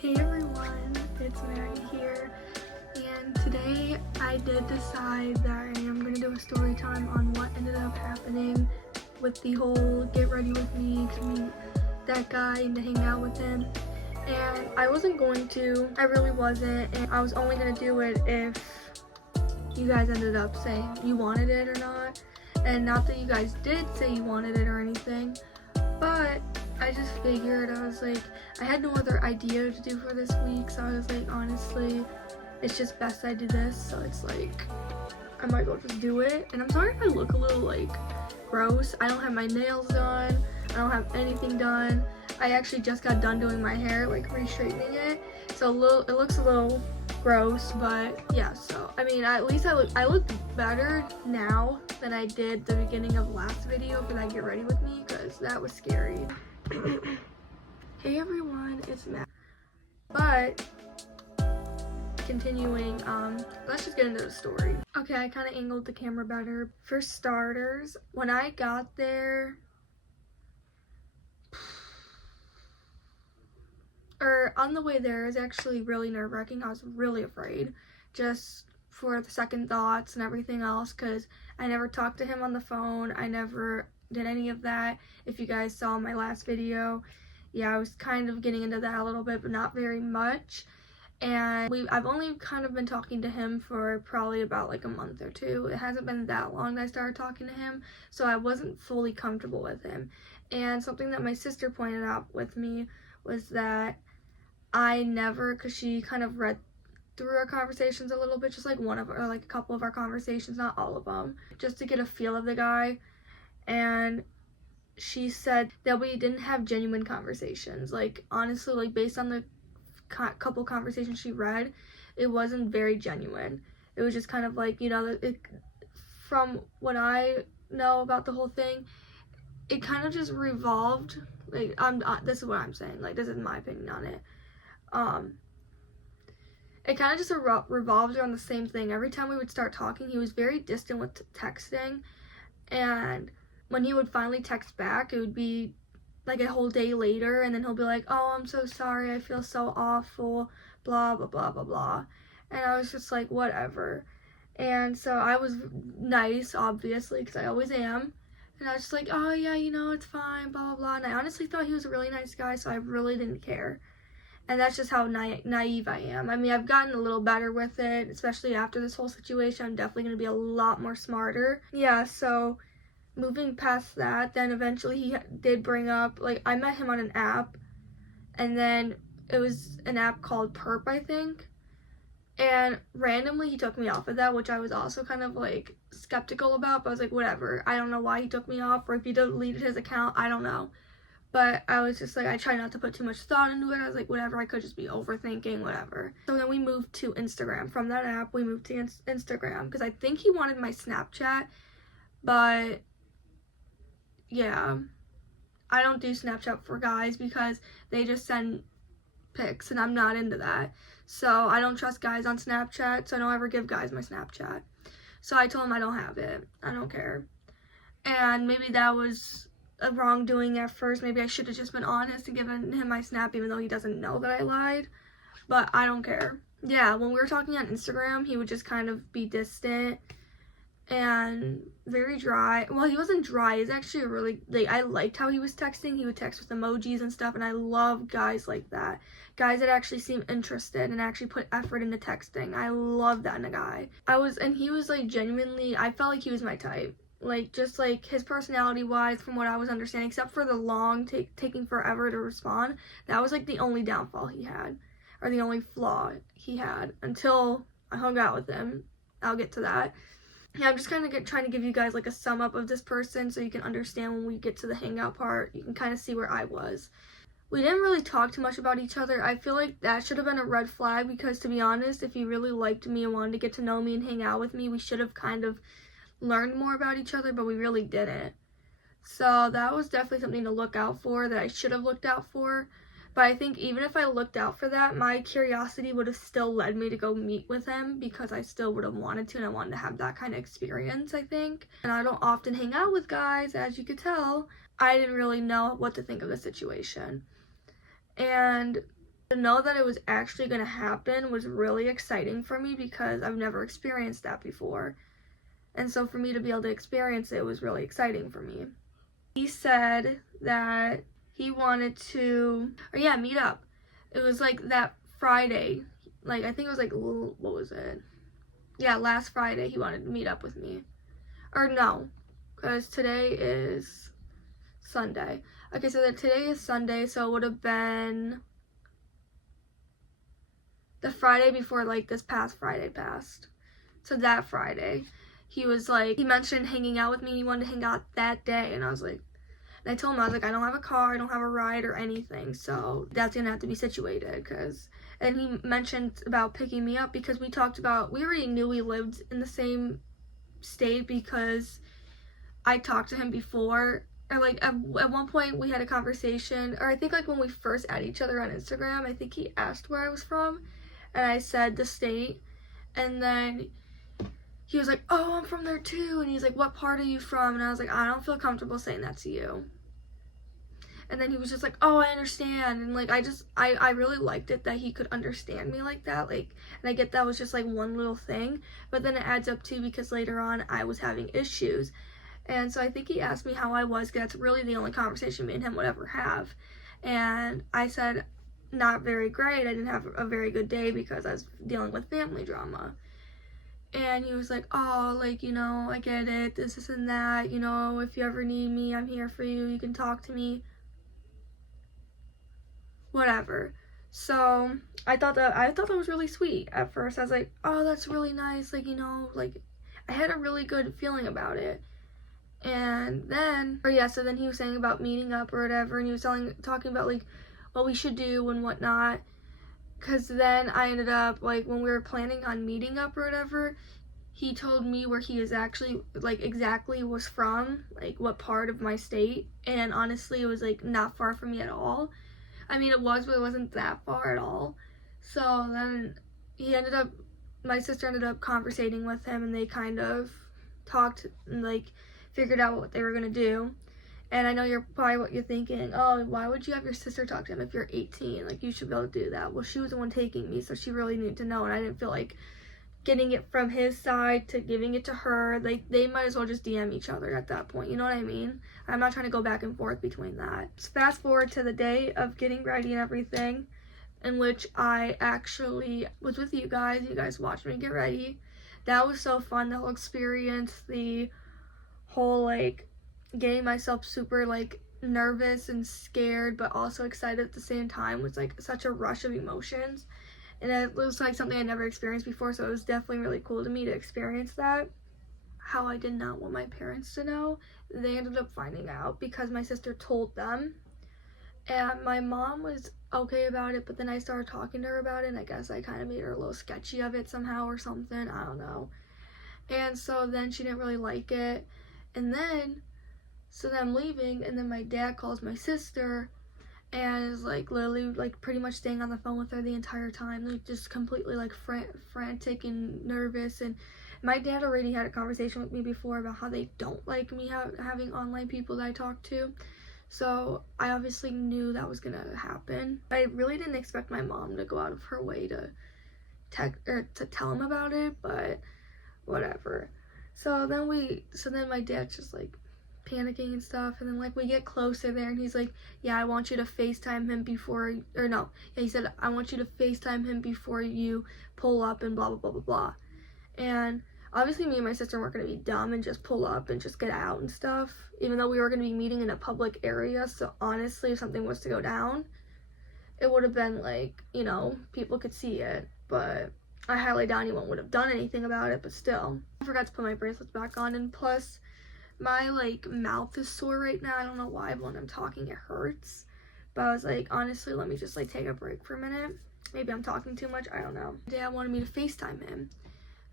Hey everyone, it's Mary here, and today I did decide that I am going to do a story time on what ended up happening with the whole get ready with me to meet that guy and to hang out with him. And I wasn't going to, I really wasn't, and I was only going to do it if you guys ended up saying you wanted it or not. And not that you guys did say you wanted it or anything, but I just figured, I was like, I had no other idea to do for this week, so I was like, honestly, it's just best I do this, so it's like, I might as well just do it. And I'm sorry if I look a little, like, gross. I don't have my nails done, I don't have anything done. I actually just got done doing my hair, like, re-straightening it, so it looks a little gross, but yeah, so, I mean, at least I look better now than I did the beginning of last video for that get ready with me, because that was scary. Hey everyone, it's Matt. But continuing, let's just get into the story. Okay, I kind of angled the camera better. For starters, when I got there, or on the way there, it was actually really nerve-wracking. I was really afraid, just for the second thoughts and everything else, because I never talked to him on the phone. I never did any of that. If you guys saw my last video, yeah, I was kind of getting into that a little bit, but not very much. And I've only kind of been talking to him for probably about like a month or two. It hasn't been that long that I started talking to him, so I wasn't fully comfortable with him. And something that my sister pointed out with me was that I never, because she kind of read through our conversations a little bit, just like like a couple of our conversations, not all of them, just to get a feel of the guy. And she said that we didn't have genuine conversations. Like, honestly, like, based on the couple conversations she read, it wasn't very genuine. It was just kind of like, you know, from what I know about the whole thing, it kind of just revolved, like, this is what I'm saying, like, this is my opinion on it. It kind of just revolved around the same thing. Every time we would start talking, he was very distant with texting, and when he would finally text back, it would be like a whole day later, and then he'll be like, oh, I'm so sorry, I feel so awful, blah, blah, blah, blah, blah. And I was just like, whatever. And so I was nice, obviously, because I always am. And I was just like, oh, yeah, you know, it's fine, blah, blah, blah. And I honestly thought he was a really nice guy, so I really didn't care. And that's just how naive I am. I mean, I've gotten a little better with it, especially after this whole situation. I'm definitely going to be a lot more smarter. Yeah, so moving past that, then eventually he did bring up, like, I met him on an app, and then it was an app called Perp, I think, and randomly he took me off of that, which I was also kind of, like, skeptical about, but I was like, whatever. I don't know why he took me off, or if he deleted his account, I don't know. But I was just like, I try not to put too much thought into it. I was like, whatever, I could just be overthinking, whatever. So then we moved to Instagram. From that app, we moved to Instagram, because I think he wanted my Snapchat, but yeah, I don't do Snapchat for guys because they just send pics, and I'm not into that. So I don't trust guys on Snapchat, so I don't ever give guys my Snapchat. So I told him I don't have it. I don't care. And maybe that was a wrongdoing at first. Maybe I should have just been honest and given him my Snap, even though he doesn't know that I lied. But I don't care. Yeah, when we were talking on Instagram, he would just kind of be distant and very dry. Well, he wasn't dry. He's actually really, like, I liked how he was texting. He would text with emojis and stuff, and I love guys like that. Guys that actually seem interested and actually put effort into texting. I love that in a guy. And he was, like, genuinely, I felt like he was my type. Like, just, like, his personality-wise, from what I was understanding, except for the long, taking forever to respond, that was, like, the only downfall he had, or the only flaw he had, until I hung out with him. I'll get to that. Yeah, I'm just kind of trying to give you guys, like, a sum up of this person, so you can understand when we get to the hangout part, you can kind of see where I was. We didn't really talk too much about each other. I feel like that should have been a red flag, because, to be honest, if he really liked me and wanted to get to know me and hang out with me, we should have kind of learned more about each other, but we really didn't. So that was definitely something to look out for, that I should have looked out for. But I think even if I looked out for that, my curiosity would have still led me to go meet with him, because I still would have wanted to, and I wanted to have that kind of experience, I think. And I don't often hang out with guys, as you could tell. I didn't really know what to think of the situation. And To know that it was actually going to happen was really exciting for me because I've never experienced that before. And so for me to be able to experience it was really exciting for me. He said that he wanted to, meet up. It was like that Friday. Like, I think it was like, what was it? Yeah, last Friday he wanted to meet up with me. Or no, because today is Sunday. Okay, so today is Sunday, so it would have been the Friday before, like, this past Friday passed. So that Friday, he was like, he mentioned hanging out with me. He wanted to hang out that day, and I was like, and I told him, I was like, I don't have a car, I don't have a ride or anything, so that's gonna have to be situated, and he mentioned about picking me up because we already knew we lived in the same state because I talked to him before, or like at one point we had a conversation, or I think like when we first added each other on Instagram, I think he asked where I was from, and I said the state, and then he was like, oh, I'm from there too, and he's like, what part are you from? And I was like, I don't feel comfortable saying that to you. And then he was just like, oh, I understand. And like, I really liked it that he could understand me like that. Like, and I get that was just like one little thing, but then it adds up too because later on I was having issues. And so I think he asked me how I was, because that's really the only conversation me and him would ever have. And I said, not very great. I didn't have a very good day because I was dealing with family drama. And he was like, oh, like, you know, I get it, this and that, you know, if you ever need me, I'm here for you, you can talk to me, whatever. So I thought that was really sweet at first. I was like, oh, that's really nice, like, you know, like, I had a really good feeling about it. And then, so then he was saying about meeting up or whatever, and he was talking about like what we should do and whatnot. Because then I ended up, like, when we were planning on meeting up or whatever, he told me where he is actually, like, exactly was from, like, what part of my state. And honestly, it was, like, not far from me at all. I mean, it was, but it wasn't that far at all. So then my sister ended up conversating with him, and they kind of talked and, like, figured out what they were going to do. And I know what you're thinking, oh, why would you have your sister talk to him if you're 18? Like, you should be able to do that. Well, she was the one taking me, so she really needed to know, and I didn't feel like getting it from his side to giving it to her. Like, they might as well just DM each other at that point, you know what I mean? I'm not trying to go back and forth between that. Just fast forward to the day of getting ready and everything, in which I actually was with you guys. You guys watched me get ready. That was so fun, the whole experience, the whole, like, getting myself super, like, nervous and scared but also excited at the same time was like such a rush of emotions, and it was like something I never experienced before, so it was definitely really cool to me to experience that. How I did not want my parents to know, they ended up finding out because my sister told them, and my mom was okay about it, but then I started talking to her about it, and I guess I kind of made her a little sketchy of it somehow or something, I don't know. And so then she didn't really like it, and then so then I'm leaving, and then my dad calls my sister and is like literally like pretty much staying on the phone with her the entire time, like just completely like frantic and nervous. And my dad already had a conversation with me before about how they don't like me having online people that I talk to, so I obviously knew that was gonna happen. I really didn't expect my mom to go out of her way to tell him about it, but whatever. So then my dad's just like panicking and stuff, and then like we get closer there, and he's like, yeah, I want you to FaceTime him he said, I want you to FaceTime him before you pull up and blah blah blah blah blah. And obviously me and my sister weren't going to be dumb and just pull up and just get out and stuff, even though we were going to be meeting in a public area. So honestly, if something was to go down, it would have been like, you know, people could see it, but I highly doubt anyone would have done anything about it. But still, I forgot to put my bracelets back on, and plus my like mouth is sore right now. I don't know why, but when I'm talking it hurts. But I was like, honestly, let me just like take a break for a minute. Maybe I'm talking too much, I don't know. Dad wanted me to FaceTime him.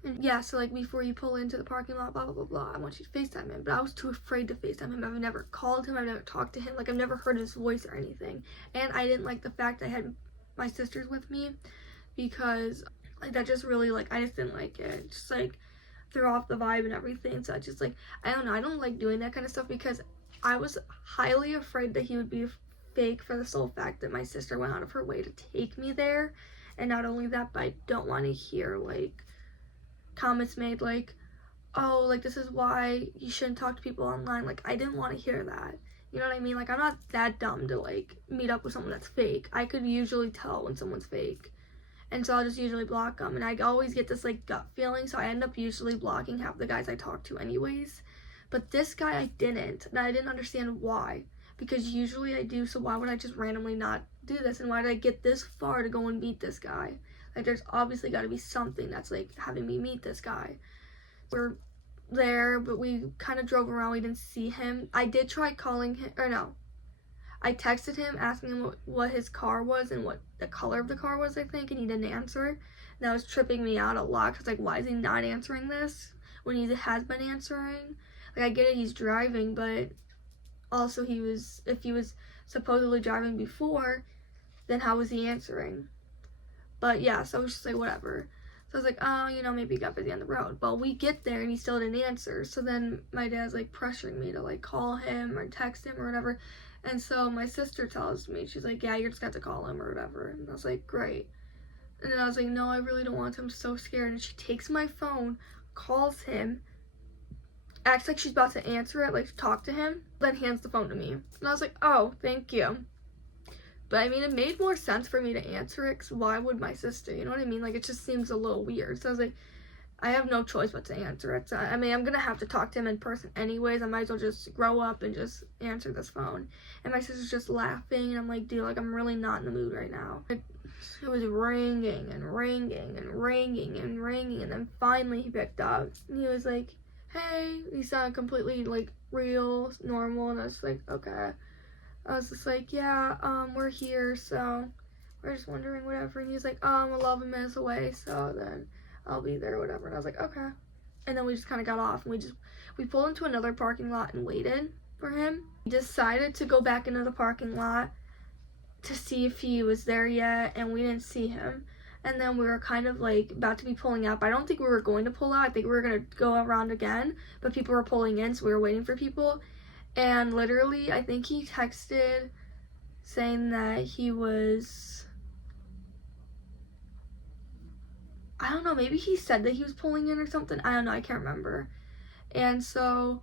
And yeah, so like before you pull into the parking lot, blah blah blah blah, I want you to FaceTime him. But I was too afraid to FaceTime him. I've never called him, I've never talked to him, like I've never heard his voice or anything. And I didn't like the fact I had my sisters with me, because like that just really like, I just didn't like it. Just like threw off the vibe and everything. So I just like, I don't know, I don't like doing that kind of stuff, because I was highly afraid that he would be fake for the sole fact that my sister went out of her way to take me there. And not only that, but I don't want to hear like comments made like, oh, like this is why you shouldn't talk to people online. Like, I didn't want to hear that. You know what I mean? Like, I'm not that dumb to like meet up with someone that's fake. I could usually tell when someone's fake. And so I'll just usually block them. And I always get this like gut feeling, so I end up usually blocking half the guys I talk to anyways. But this guy I didn't, and I didn't understand why. Because usually I do, so why would I just randomly not do this? And why did I get this far to go and meet this guy? Like, there's obviously got to be something that's like having me meet this guy. We're there, but we kind of drove around. We didn't see him. I did try calling him, or no, I texted him asking him what his car was and what the color of the car was, I think, and he didn't answer. And that was tripping me out a lot, because like, why is he not answering this when he has been answering? Like, I get it, he's driving, but also if he was supposedly driving before, then how was he answering? But yeah, so I was just like, whatever. So I was like, oh, you know, maybe he got busy on the road. But we get there and he still didn't answer. So then my dad's like pressuring me to like call him or text him or whatever. And so my sister tells me, she's like, yeah, you're just got to call him or whatever. And I was like, great. And then I was like, no, I really don't want to. I'm so scared. And she takes my phone, calls him, acts like she's about to answer it, like talk to him, then hands the phone to me. And I was like, oh, thank you. But I mean, it made more sense for me to answer it, because why would my sister, you know what I mean? Like, it just seems a little weird. So I was like, I have no choice but to answer it. So, I mean, I'm going to have to talk to him in person anyways. I might as well just grow up and just answer this phone. And my sister's just laughing, and I'm like, dude, like, I'm really not in the mood right now. It was ringing and ringing and ringing and ringing, and then finally he picked up. And he was like, hey, he sounded completely, like, real, normal, and I was like, okay. I was just like, yeah, we're here, so we're just wondering whatever. And he's like, I'm 11 minutes away, so then I'll be there, whatever. And I was like, okay. And then we just kind of got off, and we pulled into another parking lot and waited for him. We decided to go back into the parking lot to see if he was there yet, and we didn't see him. And then we were kind of like about to be pulling up. I don't think we were going to pull out. I think we were going to go around again, but people were pulling in, so we were waiting for people. And literally, I think he texted saying that he was, I don't know, maybe he said that he was pulling in or something. I don't know, I can't remember. And so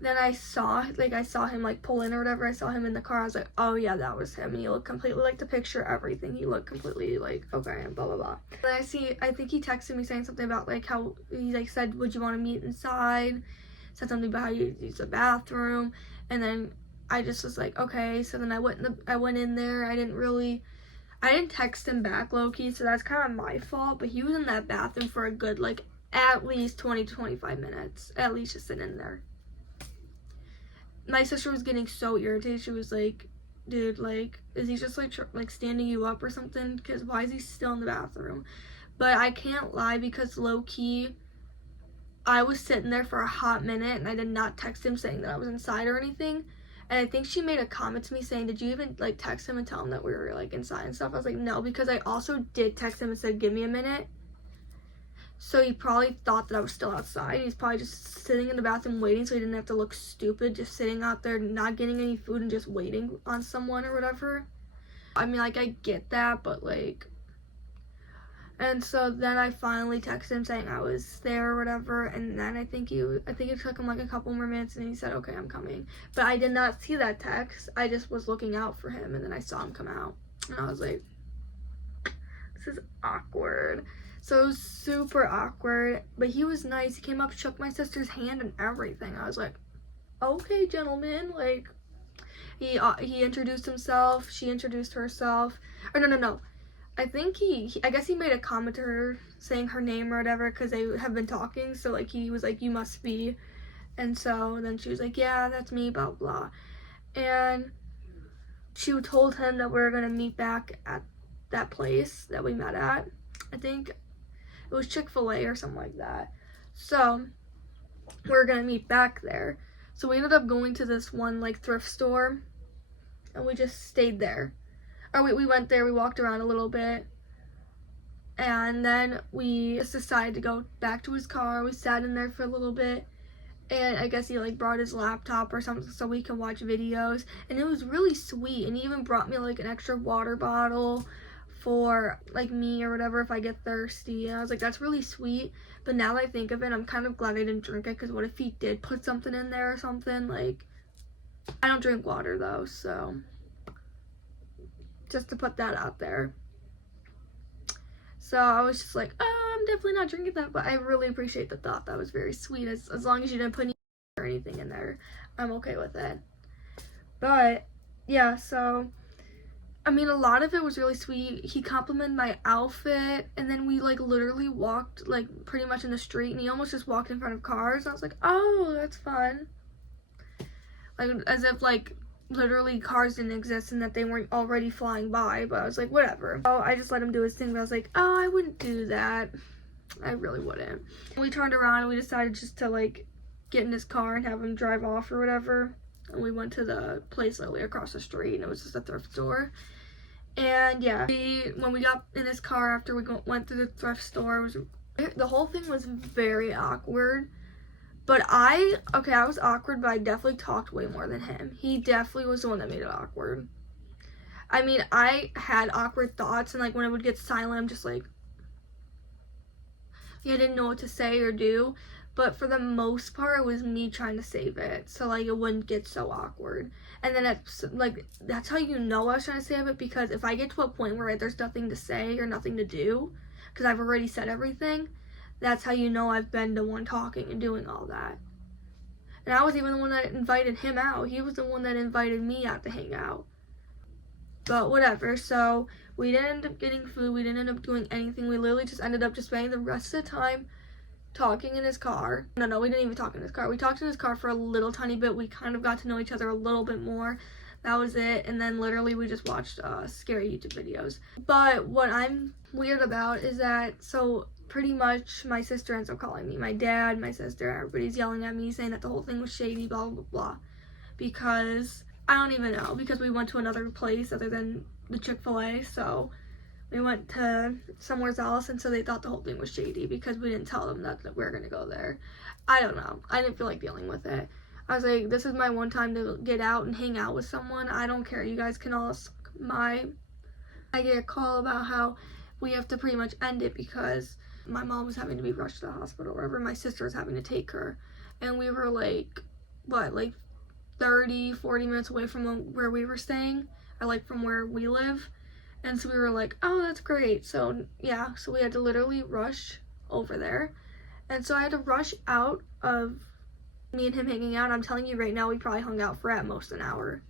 then I saw him like pull in or whatever. I saw him in the car. I was like, oh yeah, that was him. And he looked completely like the picture, everything. He looked completely like, okay, and blah, blah, blah. Then I think he texted me saying something about like how he like said, would you want to meet inside? Said something about how you use the bathroom. And then I just was like, okay. So then I went in there. I didn't text him back low-key, so that's kind of my fault. But he was in that bathroom for a good like at least 20 to 25 minutes, at least just sitting in there. My sister was getting so irritated. She was like, dude, like, is he just like standing you up or something? Because why is he still in the bathroom? But I can't lie, because low-key I was sitting there for a hot minute, and I did not text him saying that I was inside or anything. And I think she made a comment to me saying, did you even like text him and tell him that we were like inside and stuff? I was like, no, because I also did text him and said, give me a minute. So he probably thought that I was still outside. He's probably just sitting in the bathroom waiting, so he didn't have to look stupid, just sitting out there not getting any food and just waiting on someone or whatever. I mean, like, I get that, but like, and so then I finally texted him saying I was there or whatever, and then I think it took him like a couple more minutes, and he said, okay, I'm coming. But I did not see that text. I just was looking out for him, and then I saw him come out, and I was like, this is awkward. So it was super awkward, but he was nice. He came up, shook my sister's hand and everything. I was like, okay, gentlemen. Like, he introduced himself, she introduced herself. Or no. I think I guess he made a comment to her saying her name or whatever, because they have been talking. So like, he was like, you must be. And so then she was like, yeah, that's me, blah, blah. And she told him that we were going to meet back at that place that we met at. I think it was Chick-fil-A or something like that. So we're going to meet back there. So we ended up going to this one like thrift store, and we just stayed there. Or we went there, we walked around a little bit, and then we just decided to go back to his car. We sat in there for a little bit, and I guess he like brought his laptop or something so we could watch videos, and it was really sweet. And he even brought me like an extra water bottle for like me or whatever if I get thirsty, and I was like, that's really sweet. But now that I think of it, I'm kind of glad I didn't drink it, because what if he did put something in there or something? Like, I don't drink water though, so just to put that out there. So I was just like, oh, I'm definitely not drinking that, but I really appreciate the thought. That was very sweet. As long as you didn't put any or anything in there, I'm okay with it. But yeah, so I mean, a lot of it was really sweet. He complimented my outfit, and then we like literally walked like pretty much in the street, and he almost just walked in front of cars. I was like, oh, that's fun. Like, as if like literally cars didn't exist and that they weren't already flying by. But I was like, whatever. Oh, I just let him do his thing, but I was like, oh, I wouldn't do that. I really wouldn't. We turned around and we decided just to like get in his car and have him drive off or whatever. And we went to the place literally across the street, and it was just a thrift store. And yeah, when we got in his car after we went through the thrift store, the whole thing was very awkward. But I was awkward, but I definitely talked way more than him. He definitely was the one that made it awkward. I mean, I had awkward thoughts, and like when it would get silent, I'm just like, I didn't know what to say or do. But for the most part, it was me trying to save it, so like it wouldn't get so awkward. And then that's how you know I was trying to save it, because if I get to a point where there's nothing to say or nothing to do, because I've already said everything, that's how you know I've been the one talking and doing all that. And I was even the one that invited him out. He was the one that invited me out to hang out. But whatever, so we didn't end up getting food, we didn't end up doing anything. We literally just ended up just spending the rest of the time talking in his car. No, we didn't even talk in his car. We talked in his car for a little tiny bit. We kind of got to know each other a little bit more. That was it. And then literally we just watched scary YouTube videos. But what I'm weird about is that, so pretty much my sister ends up calling me. My dad, my sister, everybody's yelling at me saying that the whole thing was shady, blah, blah, blah. Because, I don't even know, because we went to another place other than the Chick-fil-A, so we went to somewhere else, and so they thought the whole thing was shady because we didn't tell them that we were going to go there. I don't know. I didn't feel like dealing with it. I was like, this is my one time to get out and hang out with someone. I don't care. You guys can all suck my... I get a call about how we have to pretty much end it because my mom was having to be rushed to the hospital or whatever. My sister was having to take her. And we were like, 30, 40 minutes away from where we were staying. Or like from where we live. And so we were like, oh, that's great. So yeah, so we had to literally rush over there. And so I had to rush out of me and him hanging out. I'm telling you right now, we probably hung out for at most an hour.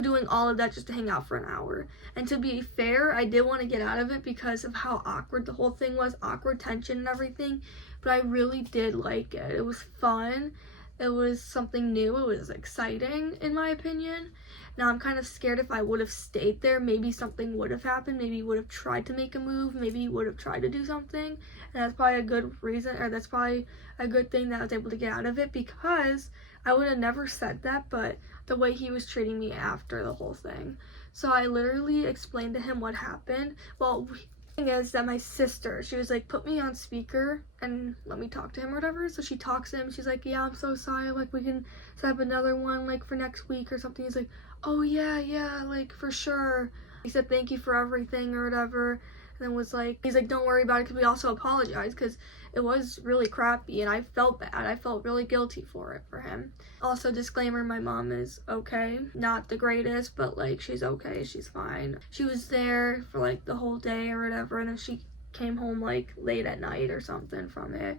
Doing all of that just to hang out for an hour. And to be fair, I did want to get out of it because of how awkward the whole thing was. Awkward tension and everything. But I really did like it. It was fun. It was something new. It was exciting, in my opinion. Now I'm kind of scared if I would have stayed there, maybe something would have happened. Maybe he would have tried to make a move. Maybe he would have tried to do something. And that's probably a good reason, or that's probably a good thing that I was able to get out of it, because I would have never said that, but the way he was treating me after the whole thing. So I literally explained to him what happened. Well, the thing is that my sister, she was like, put me on speaker and let me talk to him or whatever. So she talks to him. She's like, yeah, I'm so sorry. Like, we can set up another one like for next week or something. He's like, oh yeah, like for sure. He said thank you for everything or whatever. And then was like, he's like, don't worry about it, because we also apologized because it was really crappy and I felt bad. I felt really guilty for it for him. Also, disclaimer, my mom is okay. Not the greatest, but like she's okay, she's fine. She was there for like the whole day or whatever, and then she came home like late at night or something from it.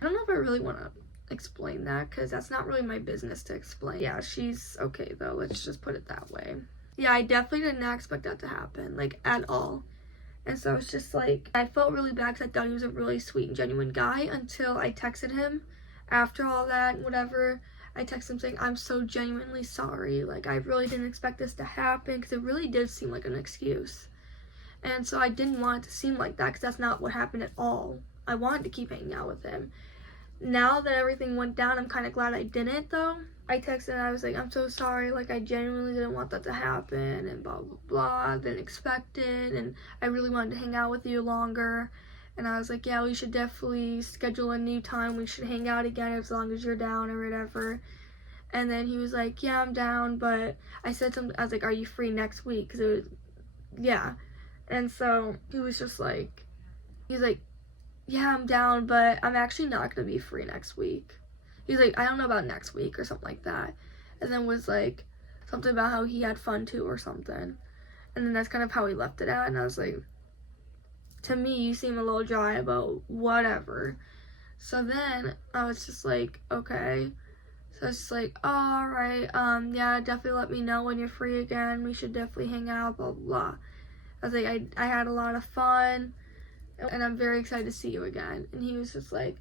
I don't know if I really want to explain that because that's not really my business to explain. Yeah, she's okay though, let's just put it that way. Yeah, I definitely did not expect that to happen, like at all. And so it's just like, I felt really bad because I thought he was a really sweet and genuine guy until I texted him after all that, whatever. I texted him saying, I'm so genuinely sorry. Like, I really didn't expect this to happen, because it really did seem like an excuse. And so I didn't want it to seem like that, because that's not what happened at all. I wanted to keep hanging out with him. Now that everything went down, I'm kind of glad I didn't, though. I texted and I was like, I'm so sorry, like, I genuinely didn't want that to happen, and blah, blah, blah, didn't expect it, and I really wanted to hang out with you longer, And I was like, yeah, we should definitely schedule a new time. We should hang out again as long as you're down or whatever. And then he was like, yeah, I'm down. But I said something, I was like, are you free next week? Because it was, yeah. And so he was just like, he's like, yeah, I'm down, but I'm actually not going to be free next week. He's like, I don't know about next week or something like that. And then was like, something about how he had fun too or something. And then that's kind of how he left it at. And I was like, to me, you seem a little dry about whatever. So then I was just like, okay. So I was just like, oh, alright, yeah, definitely let me know when you're free again. We should definitely hang out, blah, blah, blah. I was like, I had a lot of fun, and I'm very excited to see you again. And he was just like,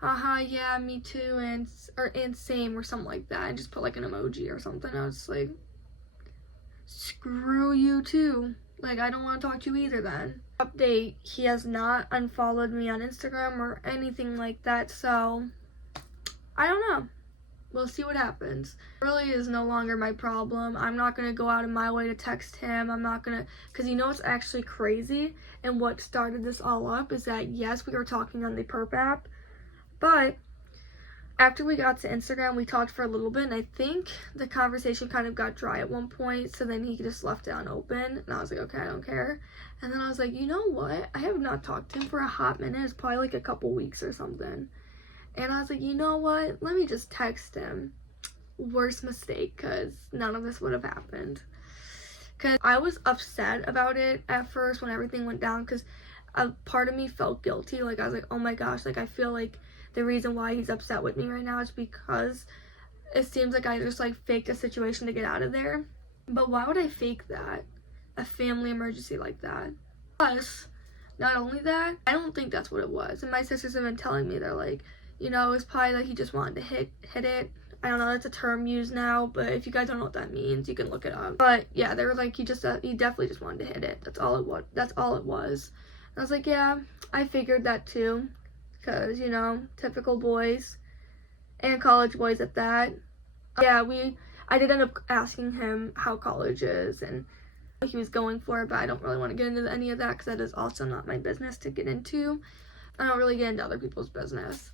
haha, yeah, me too, and same, or something like that, and just put like an emoji or something. I was just like, screw you too. Like, I don't want to talk to you either then. Update, he has not unfollowed me on Instagram or anything like that, so I don't know. We'll see what happens. It really is no longer my problem. I'm not going to go out of my way to text him. I'm not going to, because you know what's actually crazy, and what started this all up is that, yes, we were talking on the perp app, but after we got to Instagram, we talked for a little bit, and I think the conversation kind of got dry at one point, so then he just left it unopened, and I was like, okay, I don't care. And then I was like, you know what? I have not talked to him for a hot minute. It's probably like a couple weeks or something. And I was like, you know what? Let me just text him. Worst mistake, because none of this would have happened. Because I was upset about it at first when everything went down, because a part of me felt guilty. Like, I was like, oh my gosh, like, I feel like the reason why he's upset with me right now is because it seems like I just, like, faked a situation to get out of there. But why would I fake that? A family emergency like that? Plus, not only that, I don't think that's what it was. And my sisters have been telling me, they're like, you know, it was probably like he just wanted to hit it. I don't know, that's a term used now, but if you guys don't know what that means, you can look it up. But yeah, they were like, he definitely just wanted to hit it. That's all it was. And I was like, yeah, I figured that too. Because, you know, typical boys. And college boys at that. Yeah, I did end up asking him how college is and what he was going for, but I don't really want to get into any of that because that is also not my business to get into. I don't really get into other people's business.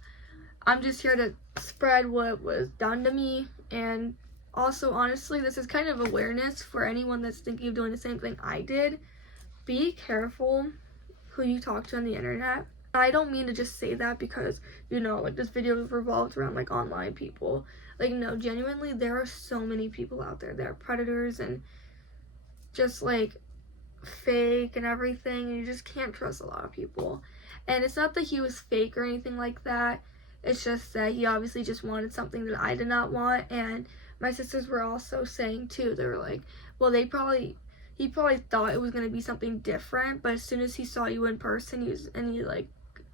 I'm just here to spread what was done to me, and also, honestly, this is kind of awareness for anyone that's thinking of doing the same thing I did. Be careful who you talk to on the internet. I don't mean to just say that because, you know, like, this video revolves around, like, online people. Like, no, genuinely, there are so many people out there that are predators and just, like, fake and everything, and you just can't trust a lot of people. And it's not that he was fake or anything like that. It's just that he obviously just wanted something that I did not want, and my sisters were also saying too, they were like, well, he probably thought it was going to be something different, but as soon as he saw you in person, he like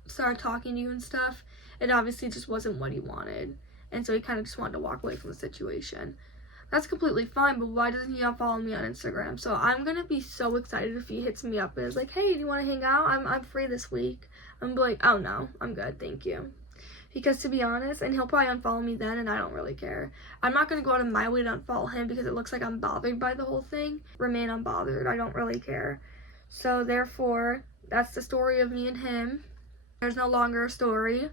started talking to you and stuff, it obviously just wasn't what he wanted, and so he kind of just wanted to walk away from the situation. That's completely fine, but why doesn't he unfollow me on Instagram? So I'm going to be so excited if he hits me up and is like, hey, do you want to hang out? I'm free this week. I'm like, oh no, I'm good, thank you. Because to be honest, and he'll probably unfollow me then, and I don't really care. I'm not going to go out of my way to unfollow him because it looks like I'm bothered by the whole thing. Remain unbothered. I don't really care. So therefore, that's the story of me and him. There's no longer a story.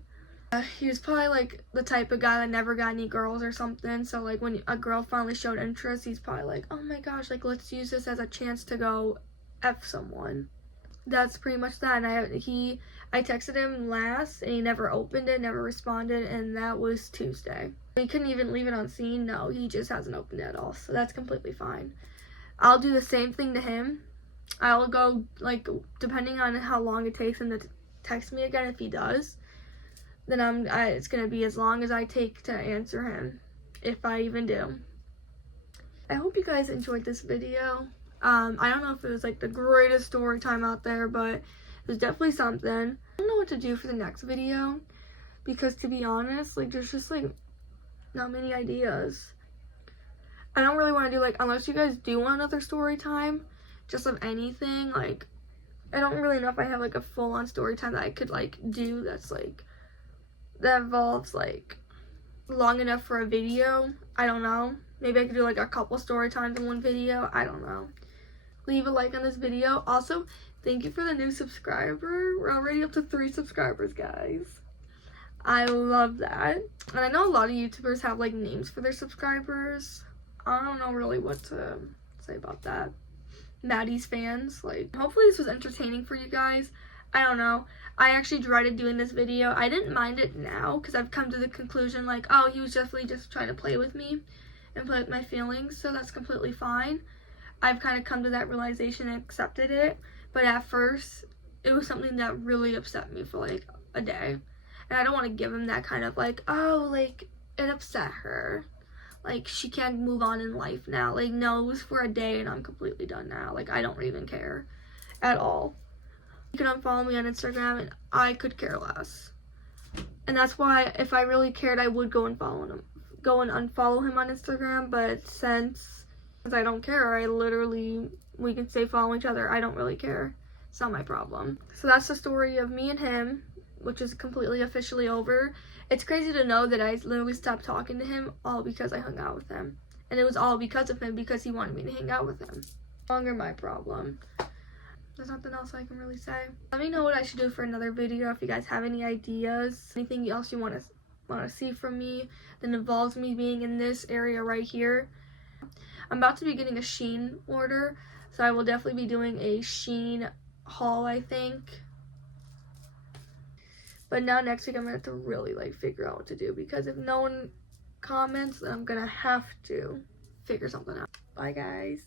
He was probably like the type of guy that never got any girls or something. So like when a girl finally showed interest, he's probably like, oh my gosh, like let's use this as a chance to go F someone. That's pretty much that. And I texted him last, and he never opened it, never responded, and that was Tuesday. He couldn't even leave it on scene. No, he just hasn't opened it at all, so that's completely fine. I'll do the same thing to him. I'll go, like, depending on how long it takes him to text me again, if he does, then it's going to be as long as I take to answer him, if I even do. I hope you guys enjoyed this video. I don't know if it was, like, the greatest story time out there, but it was definitely something. I don't know what to do for the next video, because to be honest, like, there's just, like, not many ideas. I don't really want to do, like, unless you guys do want another story time, just of anything, like, I don't really know if I have, like, a full-on story time that I could, like, do that's, like, that involves, like, long enough for a video. I don't know. Maybe I could do, like, a couple story times in one video. I don't know. Leave a like on this video. Also, Thank you for the new subscriber. We're already up to 3 subscribers, guys. I love that. And I know a lot of YouTubers have like names for their subscribers. I don't know really what to say about that. Maddie's fans. Like, hopefully this was entertaining for you guys. I don't know. I actually dreaded doing this video. I didn't mind it now because I've come to the conclusion like, oh, he was definitely just trying to play with me and play with my feelings. So that's completely fine. I've kind of come to that realization and accepted it. But at first, it was something that really upset me for like a day. And I don't want to give him that kind of like, oh, like, it upset her. Like, she can't move on in life now. Like, no, it was for a day and I'm completely done now. Like, I don't even care at all. You can unfollow me on Instagram and I could care less. And that's why if I really cared, I would go and unfollow him on Instagram. But since I don't care, we can stay following each other. I don't really care. It's not my problem. So that's the story of me and him, which is completely officially over. It's crazy to know that I literally stopped talking to him all because I hung out with him. And it was all because of him, because he wanted me to hang out with him. No longer my problem. There's nothing else I can really say. Let me know what I should do for another video if you guys have any ideas. Anything else you want to see from me that involves me being in this area right here. I'm about to be getting a Shein order, so I will definitely be doing a Shein haul, I think. But now next week I'm going to have to really like figure out what to do, because if no one comments, then I'm going to have to figure something out. Bye guys.